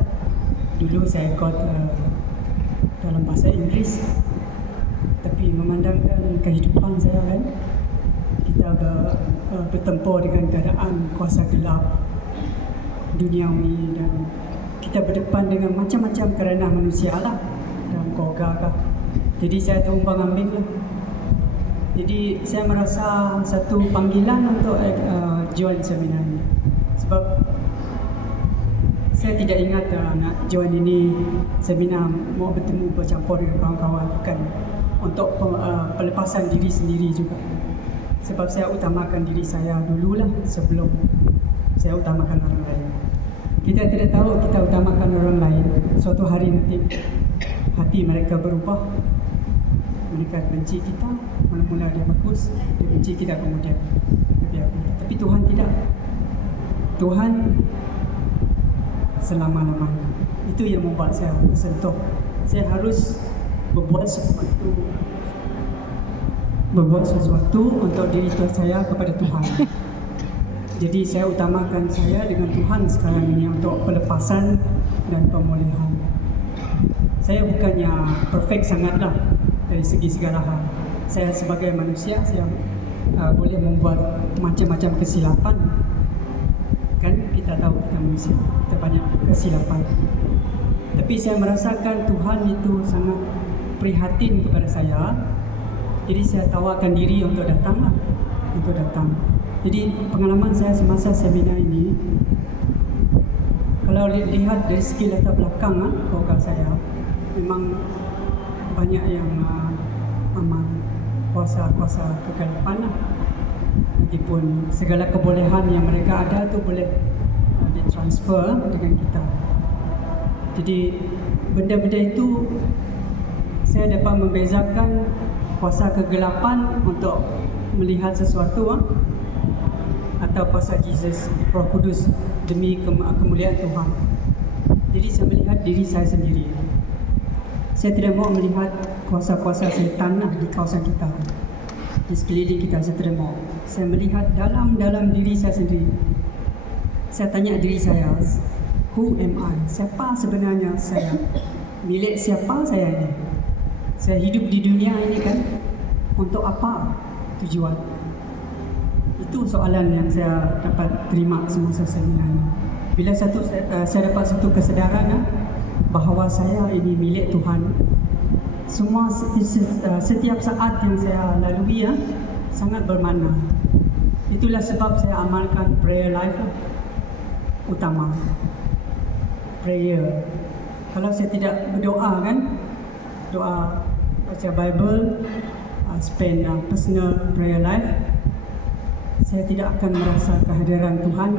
Dulu saya ikut dalam bahasa Inggris. Tapi memandangkan kehidupan saya kan, kita bertempur dengan keadaan kuasa gelap duniawi dan kita berdepan dengan macam-macam kerana manusia lah dan keluarga. Jadi saya terumbang ambing lah. Jadi saya merasa satu panggilan untuk join seminar ini. Sebab saya tidak ingat nak join ini seminar mau bertemu bercampur dengan kawan-kawan, bukan untuk pelepasan diri sendiri juga. Sebab saya utamakan diri saya dululah sebelum saya utamakan orang lain. Kita tidak tahu kita utamakan orang lain, suatu hari nanti hati mereka berubah, mereka benci kita, mula-mula dia bagus, dia benci kita kemudian. Tapi Tuhan tidak. Tuhan selama-lamanya. Itu yang membuat saya tersentuh. Saya harus berbuat sesuatu untuk diri saya kepada Tuhan. Jadi saya utamakan saya dengan Tuhan sekarang ini untuk pelepasan dan pemulihan. Saya bukannya perfect sangatlah dari segi segala hal. Saya sebagai manusia, saya boleh membuat macam-macam kesilapan. Kan kita tahu kita manusia, kita banyak kesilapan. Tapi saya merasakan Tuhan itu sangat prihatin kepada saya. Jadi saya tawarkan diri untuk datang. Jadi pengalaman saya semasa seminar ini, kalau lihat dari segi latar belakang keluarga saya, memang banyak yang aman kuasa kegelapan lah. Lagipun segala kebolehan yang mereka ada tu boleh ditransfer dengan kita. Jadi benda-benda itu saya dapat membezakan kuasa kegelapan untuk melihat sesuatu atau kuasa Jesus, Roh Kudus demi kemuliaan Tuhan. Jadi saya melihat diri saya sendiri. Saya tidak mau melihat kuasa-kuasa setan di kawasan kita, di sekeliling kita. Saya tidak mau. Saya melihat dalam diri saya sendiri. Saya tanya diri saya, who am I? Siapa sebenarnya saya? Milik siapa saya ini? Saya hidup di dunia ini kan untuk apa tujuan? Itu soalan yang saya dapat terima semasa seminar ini. Bila saya dapat satu kesedaran bahawa saya ini milik Tuhan. Semua setiap saat yang saya lalui sangat bermakna. Itulah sebab saya amalkan prayer life utama. Prayer. Kalau saya tidak berdoa doa, baca Bible, spend personal prayer life, saya tidak akan merasa kehadiran Tuhan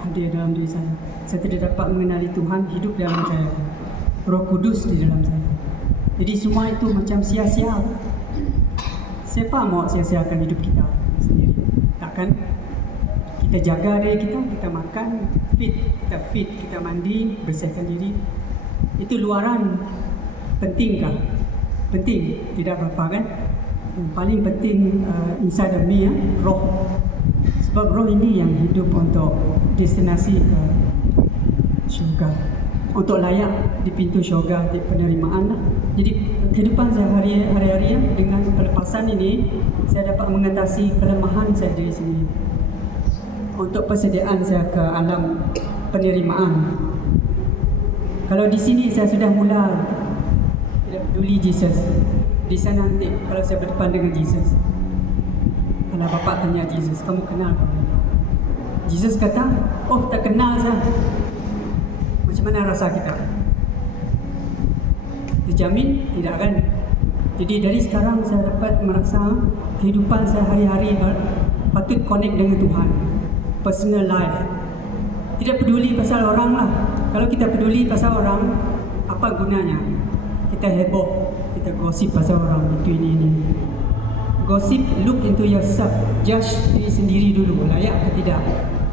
hadir dalam diri saya. Saya tidak dapat mengenali Tuhan hidup dalam saya, Roh Kudus di dalam saya. Jadi semua itu macam sia-sia. Siapa mau sia-siakan hidup kita sendiri? Takkan. Kita jaga diri kita, kita makan, fit, kita mandi, bersihkan diri. Itu luaran. Pentingkah? Penting, tidak berapa kan? Yang paling penting inside of me, roh. Sebab roh ini yang hidup untuk destinasi ke syurga, untuk layak di pintu syurga, di penerimaan lah. Jadi kehidupan saya hari-hari dengan pelepasan ini, saya dapat mengatasi kelemahan saya diri sendiri untuk persediaan saya ke alam penerimaan. Kalau di sini saya sudah mula tidak peduli Jesus, di sana nanti kalau saya berdepan dengan Jesus, kalau bapa tanya Jesus, kamu kenal apa? Jesus kata, oh tak kenal saya. Macam mana rasa kita? Terjamin? Tidak kan? Jadi dari sekarang saya dapat merasa kehidupan saya hari-hari patut connect dengan Tuhan. Personal life. Tidak peduli pasal orang lah. Kalau kita peduli pasal orang, apa gunanya? Kita heboh, kita gosip pasal orang itu ini. Gosip, look into yourself. Judge diri sendiri dulu, layak atau tidak.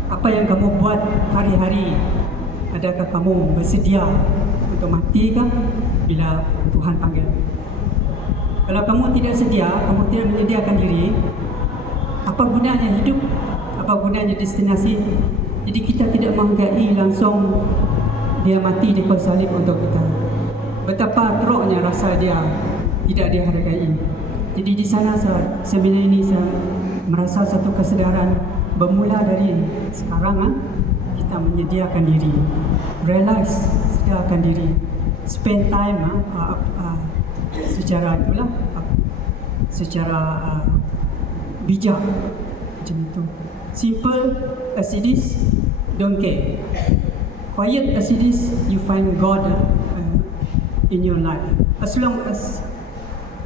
Apa yang kamu buat hari-hari, adakah kamu bersedia untuk mati kah bila Tuhan panggil? Kalau kamu tidak sedia, kamu tidak menyediakan diri, apa gunanya hidup? Apa gunanya destinasi? Jadi kita tidak menghargai langsung dia mati di kayu salib untuk kita. Betapa teruknya rasa dia tidak dihargai. Jadi di sana seminar ini saya merasa satu kesedaran bermula dari sekarang kita menyediakan diri, realize, sediakan diri, spend time secara itulah, secara bijak macam itu. Simple as it is, don't care. Quiet as it is, you find God in your life. As long as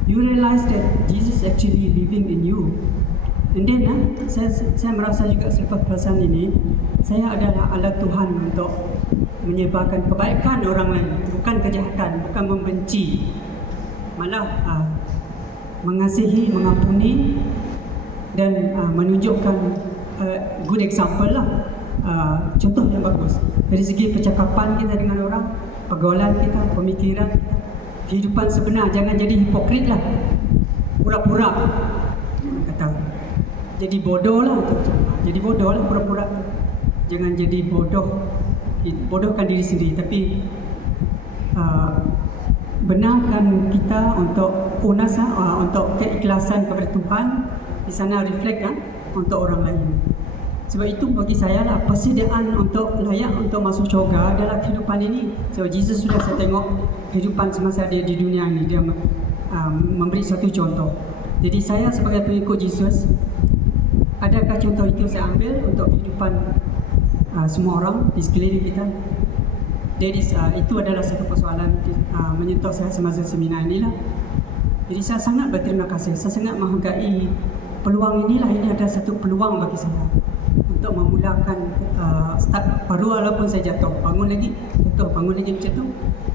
you realize that Jesus actually living in you. And then saya merasa juga selepas perasaan ini, saya adalah alat Tuhan untuk menyebarkan kebaikan orang lain, bukan kejahatan, bukan membenci, malah mengasihi, mengampuni dan menunjukkan good example lah, contoh yang bagus dari segi percakapan kita dengan orang, pergaulan kita, pemikiran kita, kehidupan sebenar. Jangan jadi hipokrit lah, pura-pura kata jadi bodoh lah, jadi bodoh lah, pura-pura. Jangan jadi bodohkan diri sendiri, tapi benarkan kita untuk unas, untuk keikhlasan kepada Tuhan di sana, reflect untuk orang lain. Sebab itu bagi saya lah, persediaan untuk layak untuk masuk syurga adalah kehidupan ini. So Jesus sudah saya tengok kehidupan semasa dia di dunia ini, dia memberi satu contoh. Jadi saya sebagai pengikut Jesus, adakah contoh itu saya ambil untuk kehidupan semua orang di sekeliling kita? Jadi itu adalah satu persoalan menyentuh saya semasa seminar inilah. Jadi saya sangat berterima kasih, saya sangat menghargai peluang inilah. Ini adalah satu peluang bagi saya untuk memulakan start baru, walaupun saya jatuh, bangun lagi, jatuh, bangun lagi macam tu.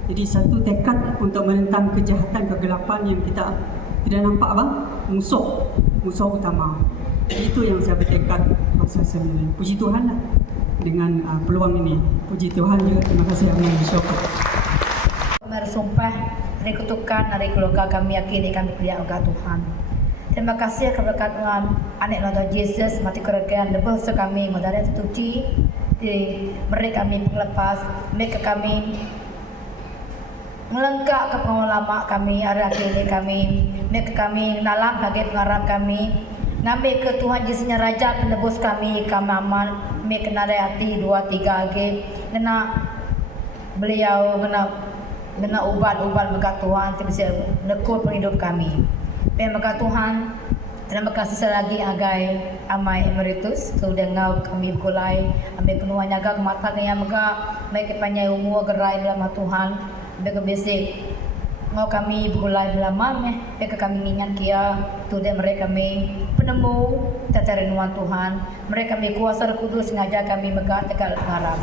Jadi satu tekad untuk menentang kejahatan, kegelapan yang kita tidak nampak musuh utama. Jadi itu yang saya bertekad masa seminar. Puji Tuhan lah dengan peluang ini. Puji Tuhan juga, terima kasih yang bersyukur. Bersumpah dari kutukan dari keluarga kami, yakini kami percaya kepada Tuhan. Terima kasih kepada Tuhan, anak Tuhan Yesus, mati kerajaan lebih kami mengenai tuci di mereka kami pelepas, mereka kami melengkap ke pengalaman kami, arah kini kami, mereka kami dalam bagai pengarang kami, ngambil ke Tuhan Yesusnya Raja penebus kami aman, mereka nada hati 2-3 lagi, kena beliau kena ubat maka Tuhan bisa nekut penghidup kami. Terima kasih Tuhan. Terima kasih selagi agai amai emeritus sudah ngau kami kulai ambil kenuan jaga kemata kaya maka mereka panjang umur gerai dalam Tuhan mereka basic ngau kami kulai lama mereka kami ingat kia tu dia mereka kami penemu tata renuan Tuhan mereka kami kuasa Roh Kudus ngajar kami megah tegal ngarap.